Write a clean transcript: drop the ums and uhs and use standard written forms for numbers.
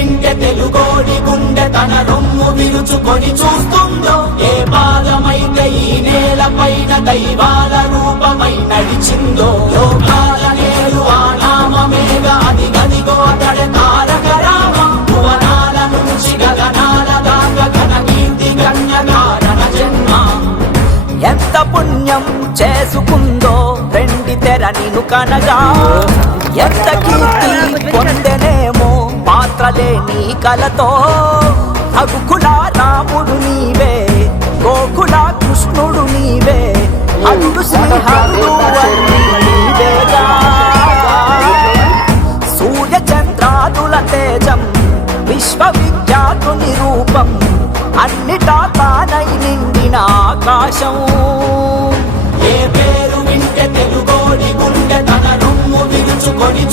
వింటే తెలుగోడి గుండె తన రొమ్ము విరుచుకొని చూస్తుందో, ఏ పాదమైతే ఈ నేల పైన దైవాల రూపమై నడిచిందో, లోకాల నేడు ఆ నామమేగ అది గదిగో అతడే తారక రామ. భువనాల నుంచి గగనాల దాకా ఘన కీర్తి గణ్య కారణ జన్మ. ఎంత పుణ్యం చేసుకుందో వెండి తెర నిన్ను కనగా, ఎంత కీర్తి పొందెనేమో పాత్రలే నీ కలతో. రఘుకుల రాముడు నీవే, గోకుల కృష్ణుడు నీవే, అల్లుడు శ్రీహరుడు అన్నీ నీవేగా. సూర్య చంద్రాదుల తేజం విశ్వవిఖ్యాతుని రూపం, అన్నిటా తానై నిండిన ఆకాశం. ఏ పేరు వింటే తెలుగోడి గుండె తన రొమ్ము విరుచుకొని